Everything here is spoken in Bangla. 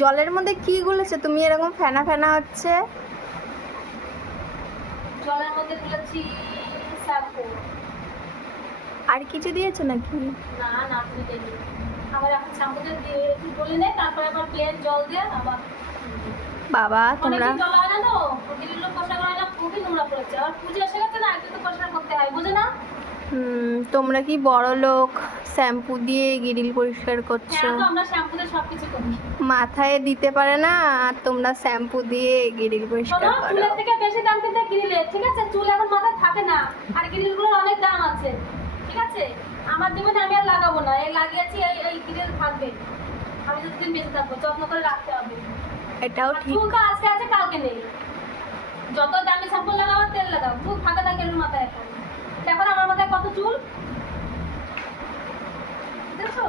জলের মধ্যে কি গুলেছে তুমি এরকম ফেনা ফেনা হচ্ছে? জলের মধ্যে গুলেছি শ্যাম্পু। আর কিছু দিয়েছো নাকি? না না তুমি দেবে আবার এখন শ্যাম্পুতে দিয়ে একটু বলি নেই, তারপরে আবার প্লেন জল দিয়ে আবার বাবা তোমরা জল হয় না তো গ্রিলগুলো পরিষ্কার করা না, খুবই নোংরা পড়েছে। আর পুজো এসে গেছে না, একটু তো পরিষ্কার করতে হয়, বুঝে না? তোমরা কি বড় লোক, শ্যাম্পু দিয়ে গ্রিল পরিষ্কার করছো? হ্যাঁ, তো আমরা শ্যাম্পুতে সবকিছু করি। মাথায় দিতে পারে না আর তোমরা শ্যাম্পু দিয়ে গ্রিল পরিষ্কার করো? চুলের থেকে বেশি দাম কিন্তু গ্রিলের, ঠিক আছে? চুল এখন মাথায় থাকে না, আর গ্রিলগুলোর অনেক দাম আছে, ঠিক আছে? আমার জীবনে আমি আর লাগাবো না, এই লাগিয়েছি, এই গ্রিল থাকবে, আমি যতদিন বেঁচে থাকবো যত্ন করে রাখতে হবে। এটাও ঠিক। চুল তো আজকে আছে কালকে নেই, যত দামি শ্যাম্পু লাগাও তেল লাগাও, চুল থাকে থাকে মাথায়। এখন দেখো আমার মাথায় কত চুল, দেখো।